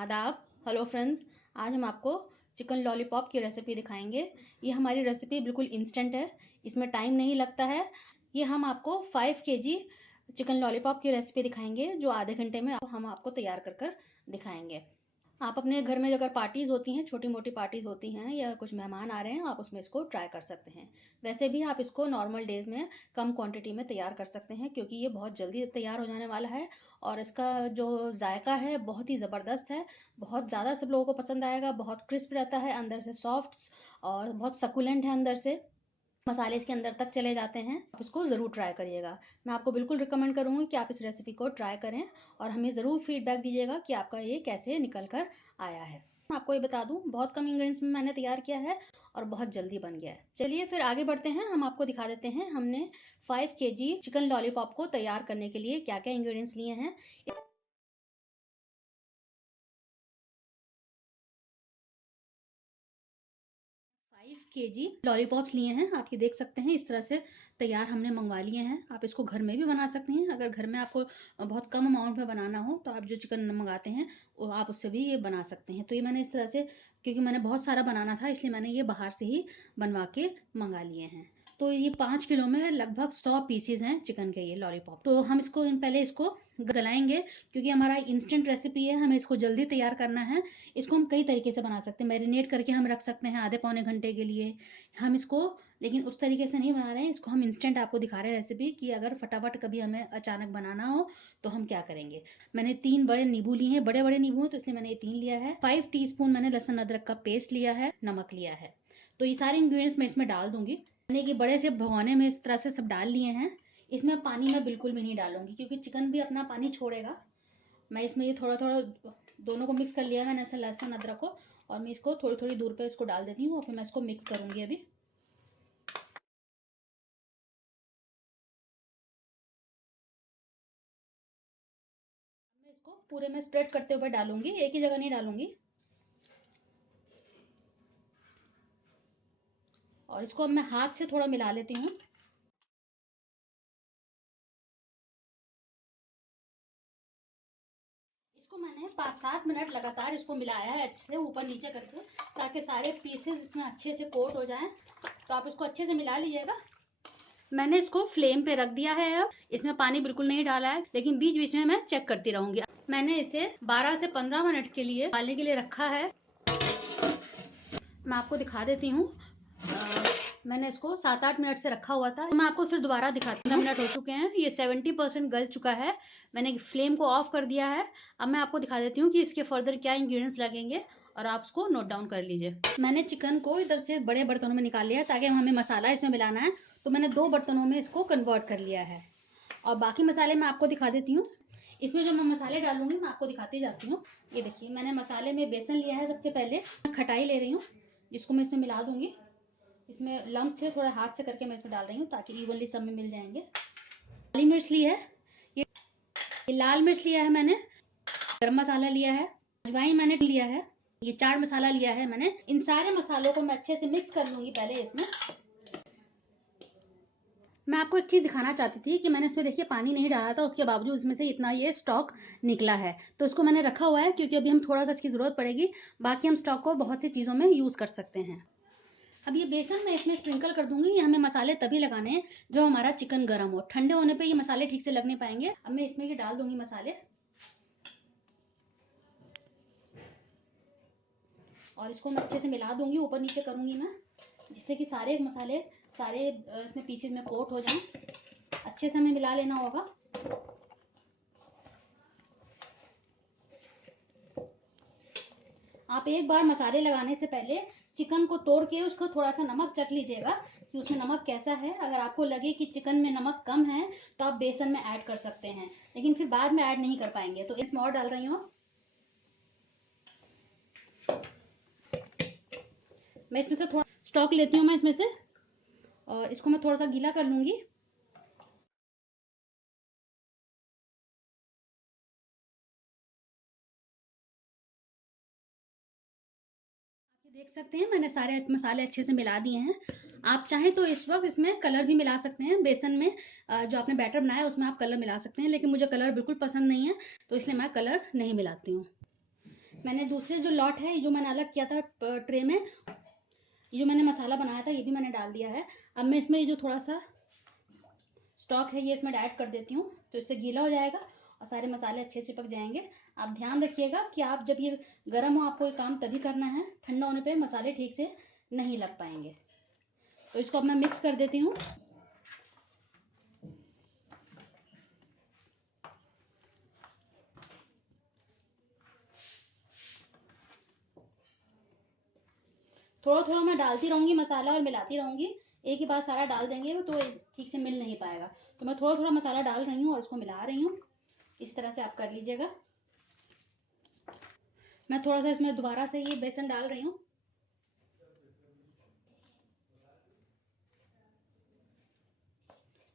आदाब। Hello friends, आज हम आपको चिकन लॉलीपॉप की रेसिपी दिखाएंगे। ये हमारी रेसिपी बिल्कुल इंस्टेंट है, इसमें टाइम नहीं लगता है। ये हम आपको 5 केजी चिकन लॉलीपॉप की रेसिपी दिखाएंगे जो आधे घंटे में हम आपको तैयार कर कर दिखाएंगे। आप अपने घर में अगर पार्टीज़ होती हैं, छोटी मोटी पार्टीज़ होती हैं या कुछ मेहमान आ रहे हैं, आप उसमें इसको ट्राई कर सकते हैं। वैसे भी आप इसको नॉर्मल डेज़ में कम क्वांटिटी में तैयार कर सकते हैं क्योंकि ये बहुत जल्दी तैयार हो जाने वाला है और इसका जो जायका है बहुत ही ज़बरदस्त है। बहुत ज़्यादा सब लोगों को पसंद आएगा। बहुत क्रिस्प रहता है, अंदर से सॉफ्ट और बहुत सकुलेंट है। अंदर से मसाले इसके अंदर तक चले जाते हैं। आप इसको ज़रूर ट्राई करिएगा। मैं आपको बिल्कुल रिकमेंड करूँगी कि आप इस रेसिपी को ट्राई करें और हमें ज़रूर फीडबैक दीजिएगा कि आपका ये कैसे निकल कर आया है। मैं आपको ये बता दूं, बहुत कम इंग्रेडिएंट्स में मैंने तैयार किया है और बहुत जल्दी बन गया है। चलिए फिर आगे बढ़ते हैं। हम आपको दिखा देते हैं हमने 5 केजी चिकन लॉलीपॉप को तैयार करने के लिए क्या क्या इंग्रेडिएंट्स लिए हैं। 5 केजी लॉलीपॉप्स लिए हैं, आप ये देख सकते हैं। इस तरह से तैयार हमने मंगवा लिए हैं। आप इसको घर में भी बना सकते हैं। अगर घर में आपको बहुत कम अमाउंट में बनाना हो तो आप जो चिकन मंगाते हैं वो आप उससे भी ये बना सकते हैं। तो ये मैंने इस तरह से, क्योंकि मैंने बहुत सारा बनाना था इसलिए मैंने ये बाहर से ही बनवा के मंगा लिए हैं। तो ये 5 किलो में लगभग 100 पीसेज हैं चिकन के, ये लॉलीपॉप। तो हम इसको पहले इसको गलाएंगे क्योंकि हमारा इंस्टेंट रेसिपी है, हमें इसको जल्दी तैयार करना है। इसको हम कई तरीके से बना सकते हैं। मैरिनेट करके हम रख सकते हैं आधे पौने घंटे के लिए। हम इसको लेकिन उस तरीके से नहीं बना रहे हैं, इसको हम इंस्टेंट आपको दिखा रहे हैं रेसिपी कि अगर फटाफट कभी हमें अचानक बनाना हो तो हम क्या करेंगे। मैंने 3 बड़े नींबू लिए हैं, बड़े बड़े नींबू हैं तो इसलिए मैंने ये 3 लिया है। 5 टीस्पून मैंने लहसुन अदरक का पेस्ट लिया है, नमक लिया है। तो ये सारे इंग्रेडिएंट्स मैं इसमें डाल दूंगी। मैंने कि बड़े से भगोने में इस तरह से सब डाल लिए हैं। इसमें पानी मैं बिल्कुल भी नहीं डालूंगी क्योंकि चिकन भी अपना पानी छोड़ेगा। मैं इसमें ये थोड़ा थोड़ा दोनों को मिक्स कर लिया मैंने, ऐसे लहसुन अदरक को, और मैं इसको थोड़ी थोड़ी दूर पे इसको डाल देती हूँ और फिर मैं इसको मिक्स करूंगी। अभी मैं इसको पूरे में स्प्रेड करते हुए डालूंगी, एक ही जगह नहीं डालूंगी। और इसको अब मैं हाथ से थोड़ा मिला लेती हूँ। इसको मैंने 5-7 मिनट लगातार इसको मिलाया है अच्छे से ऊपर नीचे करके, ताकि सारे पीसेस इसमें अच्छे से कोट हो जाएं। तो आप इसको अच्छे से मिला लीजिएगा। मैंने इसको फ्लेम पे रख दिया है। अब इसमें पानी बिल्कुल नहीं डाला है, लेकिन बीच बीच में मैं चेक करती रहूंगी। मैंने इसे 12 से 15 मिनट के लिए उबालने के लिए रखा है। मैं आपको दिखा देती हूँ। मैंने इसको 7-8 मिनट से रखा हुआ था। मैं आपको फिर दोबारा दिखाती हूँ। 15 मिनट हो चुके हैं, ये 70% गल चुका है। मैंने फ्लेम को ऑफ कर दिया है। अब मैं आपको दिखा देती हूँ कि इसके फर्दर क्या इंग्रेडिएंट्स लगेंगे और आप उसको नोट डाउन कर लीजिए। मैंने चिकन को इधर से बड़े बर्तनों में निकाल लिया ताकि हमें मसाला इसमें मिलाना है, तो मैंने 2 बर्तनों में इसको कन्वर्ट कर लिया है। और बाकी मसाले मैं आपको दिखा देती हूँ। इसमें जो मैं मसाले डालूंगी मैं आपको दिखाती जाती हूँ। ये देखिए, मैंने मसाले में बेसन लिया है। सबसे पहले खटाई ले रही हूँ जिसको मैं इसमें मिला दूंगी। इसमें लम्स थे, थोड़ा हाथ से करके मैं इसमें डाल रही हूँ ताकि इवनली सब में मिल जाएंगे। काली मिर्च ली है, ये लाल मिर्च लिया है मैंने, गरम मसाला लिया है, अजवाइन मैंने लिया है, ये चाट मसाला लिया है मैंने। इन सारे मसालों को मैं अच्छे से मिक्स कर लूंगी पहले इसमें। मैं आपको एक चीज़ दिखाना चाहती थी कि मैंने इसमें देखिए पानी नहीं डाला था, उसके बावजूद इसमें से इतना ये स्टॉक निकला है। तो इसको मैंने रखा हुआ है क्योंकि अभी हम थोड़ा सा इसकी ज़रूरत पड़ेगी। बाकी हम स्टॉक को बहुत सी चीज़ों में यूज़ कर सकते हैं। अब ये बेसन मैं इसमें स्प्रिंकल कर दूंगी। ये हमें मसाले तभी लगाने हैं जब हमारा चिकन गर्म हो। ठंडे होने पे ये मसाले ठीक से लग नहीं पाएंगे। अब मैं इसमें ये डाल दूंगी मसाले और इसको मैं अच्छे से मिला दूंगी, ऊपर नीचे करूंगी मैं, जिससे कि सारे मसाले सारे इसमें पीसेस में कोट हो जाएं। अच्छे से हमें मिला लेना होगा। आप एक बार मसाले लगाने से पहले चिकन को तोड़ के उसको थोड़ा सा नमक चख लीजिएगा कि उसमें नमक कैसा है। अगर आपको लगे कि चिकन में नमक कम है तो आप बेसन में ऐड कर सकते हैं, लेकिन फिर बाद में ऐड नहीं कर पाएंगे। तो इसमें और डाल रही हूँ। मैं इसमें से थोड़ा स्टॉक लेती हूँ मैं इसमें से, और इसको मैं थोड़ा सा गीला कर लूंगी। देख सकते हैं मैंने सारे मसाले अच्छे से मिला दिए हैं। आप चाहें तो इस वक्त इसमें कलर भी मिला सकते हैं। बेसन में जो आपने बैटर बनाया उसमें आप कलर मिला सकते हैं, लेकिन मुझे कलर बिल्कुल पसंद नहीं है तो इसलिए मैं कलर नहीं मिलाती हूँ। मैंने दूसरे जो लॉट है जो मैंने अलग किया था ट्रे में, ये जो मैंने मसाला बनाया था ये भी मैंने डाल दिया है। अब मैं इसमें ये जो थोड़ा सा स्टॉक है ये इसमें ऐड कर देती हूँ, तो इससे गीला हो जाएगा और सारे मसाले अच्छे से पक जाएंगे। आप ध्यान रखिएगा कि आप जब ये गर्म हो आपको ये काम तभी करना है, ठंडा होने पे मसाले ठीक से नहीं लग पाएंगे। तो इसको अब मैं मिक्स कर देती हूँ। थोड़ा थोड़ा मैं डालती रहूंगी मसाला और मिलाती रहूंगी, एक ही बार सारा डाल देंगे तो ठीक से मिल नहीं पाएगा। तो मैं थोड़ा थोड़ा मसाला डाल रही हूँ और इसको मिला रही हूँ। इस तरह से आप कर लीजिएगा। मैं थोड़ा सा इसमें दोबारा से ये बेसन डाल रही हूँ।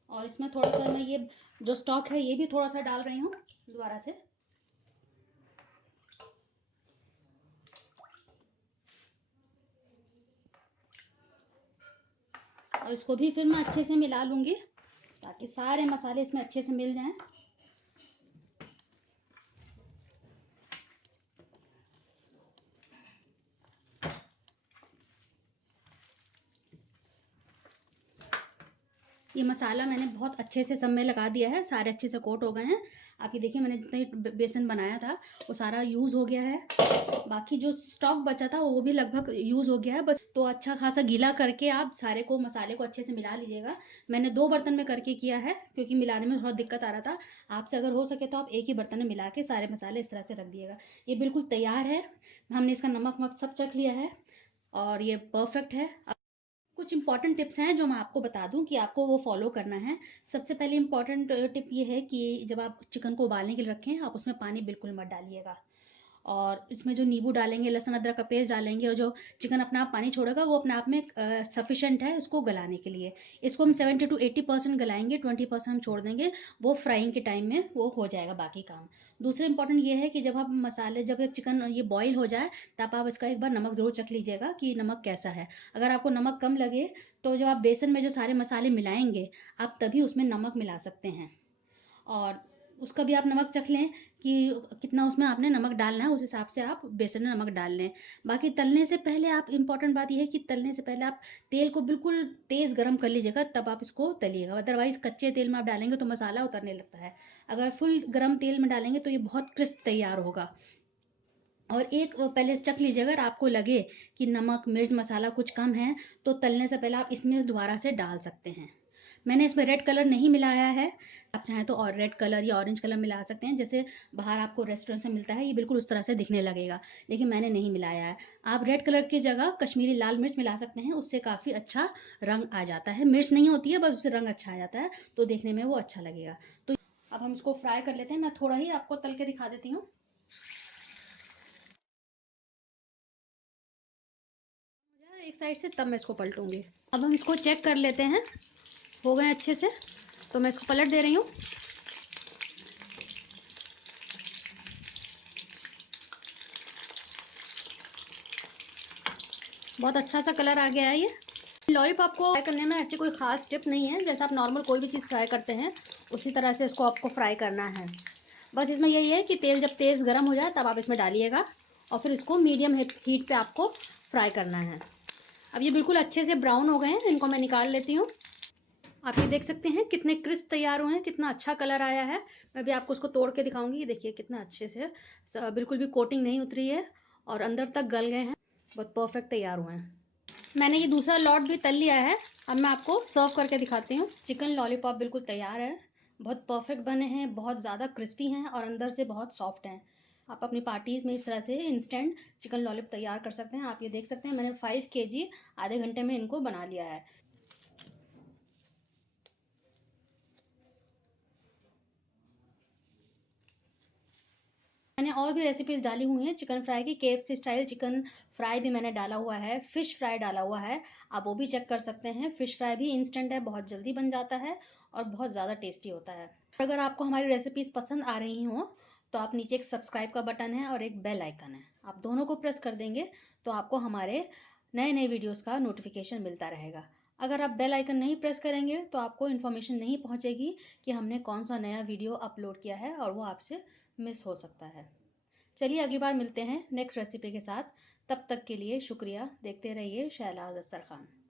और इसमें थोड़ा सा मैं ये जो स्टॉक है ये भी थोड़ा सा डाल रही हूँ दोबारा से। और इसको भी फिर मैं अच्छे से मिला लूंगी ताकि सारे मसाले इसमें अच्छे से मिल जाएं। ये मसाला मैंने बहुत अच्छे से सब में लगा दिया है, सारे अच्छे से कोट हो गए हैं। आप ये देखिए मैंने जितना बेसन बनाया था वो सारा यूज़ हो गया है। बाकी जो स्टॉक बचा था वो भी लगभग यूज़ हो गया है। बस तो अच्छा खासा गीला करके आप सारे को मसाले को अच्छे से मिला लीजिएगा। मैंने 2 बर्तन में करके किया है क्योंकि मिलाने में थोड़ा दिक्कत आ रहा था। आपसे अगर हो सके तो आप एक ही बर्तन में मिला के सारे मसाले इस तरह से रख दिएगा। ये बिल्कुल तैयार है। हमने इसका नमक वमक सब चख लिया है और ये परफेक्ट है। कुछ इंपॉर्टेंट टिप्स हैं जो मैं आपको बता दूं कि आपको वो फॉलो करना है। सबसे पहले इंपॉर्टेंट टिप ये है कि जब आप चिकन को उबालने के लिए रखें आप उसमें पानी बिल्कुल मत डालिएगा। और इसमें जो नींबू डालेंगे, लहसुन अदरक का पेस्ट डालेंगे और जो चिकन अपना आप पानी छोड़ेगा वो अपने आप में सफिशेंट है उसको गलाने के लिए। इसको हम 70 to 80% गलाएंगे, 20% हम छोड़ देंगे। वो फ्राइंग के टाइम में वो हो जाएगा बाकी काम। दूसरा इंपॉर्टेंट ये है कि जब आप मसाले जब चिकन ये बॉईल हो जाए तब आप इसका एक बार नमक ज़रूर चख लीजिएगा कि नमक कैसा है। अगर आपको नमक कम लगे तो जब आप बेसन में जो सारे मसाले मिलाएंगे आप तभी उसमें नमक मिला सकते हैं। और उसका भी आप नमक चख लें कि कितना उसमें आपने नमक डालना है, उस हिसाब से आप बेसन में नमक डाल लें। बाकी तलने से पहले आप इम्पॉर्टेंट बात यह है कि तलने से पहले आप तेल को बिल्कुल तेज़ गर्म कर लीजिएगा तब आप इसको तलिएगा। अदरवाइज़ कच्चे तेल में आप डालेंगे तो मसाला उतरने लगता है। अगर फुल गर्म तेल में डालेंगे तो ये बहुत क्रिस्प तैयार होगा। और एक पहले चख लीजिए, अगर आपको लगे कि नमक मिर्च मसाला कुछ कम है तो तलने से पहले आप इसमें दोबारा से डाल सकते हैं। मैंने इसमें रेड कलर नहीं मिलाया है। आप चाहें तो और रेड कलर या ऑरेंज कलर मिला सकते हैं, जैसे बाहर आपको रेस्टोरेंट से मिलता है, ये बिल्कुल उस तरह से दिखने लगेगा, लेकिन मैंने नहीं मिलाया है। आप रेड कलर की जगह कश्मीरी लाल मिर्च मिला सकते हैं, उससे काफ़ी अच्छा रंग आ जाता है। मिर्च नहीं होती है, बस उससे रंग अच्छा आ जाता है तो देखने में वो अच्छा लगेगा। तो अब हम इसको फ्राई कर लेते हैं। मैं थोड़ा ही आपको तल के दिखा देती हूँ। एक साइड से तब मैं इसको पलटूंगी। अब हम इसको चेक कर लेते हैं, हो गए अच्छे से, तो मैं इसको पलट दे रही हूँ। बहुत अच्छा सा कलर आ गया है ये। लॉलीपॉप को फ्राई करने में ऐसी कोई ख़ास टिप नहीं है, जैसे आप नॉर्मल कोई भी चीज़ फ्राई करते हैं उसी तरह से इसको आपको फ्राई करना है। बस इसमें यही है कि तेल जब तेज़ गर्म हो जाए तब आप इसमें डालिएगा और फिर इसको मीडियम हीट पे आपको फ्राई करना है। अब ये बिल्कुल अच्छे से ब्राउन हो गए हैं, इनको मैं निकाल लेती हूँ। आप ये देख सकते हैं कितने क्रिस्प तैयार हुए हैं, कितना अच्छा कलर आया है। मैं भी आपको उसको तोड़ के दिखाऊंगी। ये देखिए कितना अच्छे से बिल्कुल भी कोटिंग नहीं उतरी है और अंदर तक गल गए हैं, बहुत परफेक्ट तैयार हुए हैं। मैंने ये दूसरा लॉट भी तल लिया है। अब मैं आपको सर्व करके दिखाती हूँ। चिकन लॉलीपॉप बिल्कुल तैयार है, बहुत परफेक्ट बने हैं, बहुत ज़्यादा क्रिस्पी हैं और अंदर से बहुत सॉफ्ट हैं। आप अपनी पार्टीज़ में इस तरह से इंस्टेंट चिकन लॉलीपॉप तैयार कर सकते हैं। आप ये देख सकते हैं मैंने 5 kg आधे घंटे में इनको बना लिया है। मैंने और भी रेसिपीज़ डाली हुई हैं चिकन फ्राई की। KFC स्टाइल चिकन फ्राई भी मैंने डाला हुआ है, फ़िश फ्राई डाला हुआ है, आप वो भी चेक कर सकते हैं। फ़िश फ्राई भी इंस्टेंट है, बहुत जल्दी बन जाता है और बहुत ज़्यादा टेस्टी होता है। अगर आपको हमारी रेसिपीज़ पसंद आ रही हों तो आप नीचे एक सब्सक्राइब का बटन है और एक बेल आइकन है, आप दोनों को प्रेस कर देंगे तो आपको हमारे नए नए वीडियोज़ का नोटिफिकेशन मिलता रहेगा। अगर आप बेल आइकन नहीं प्रेस करेंगे तो आपको इन्फॉर्मेशन नहीं पहुंचेगी कि हमने कौन सा नया वीडियो अपलोड किया है और वो आपसे मिस हो सकता है। चलिए अगली बार मिलते हैं नेक्स्ट रेसिपी के साथ। तब तक के लिए शुक्रिया। देखते रहिए शहलाज दस्तरखान।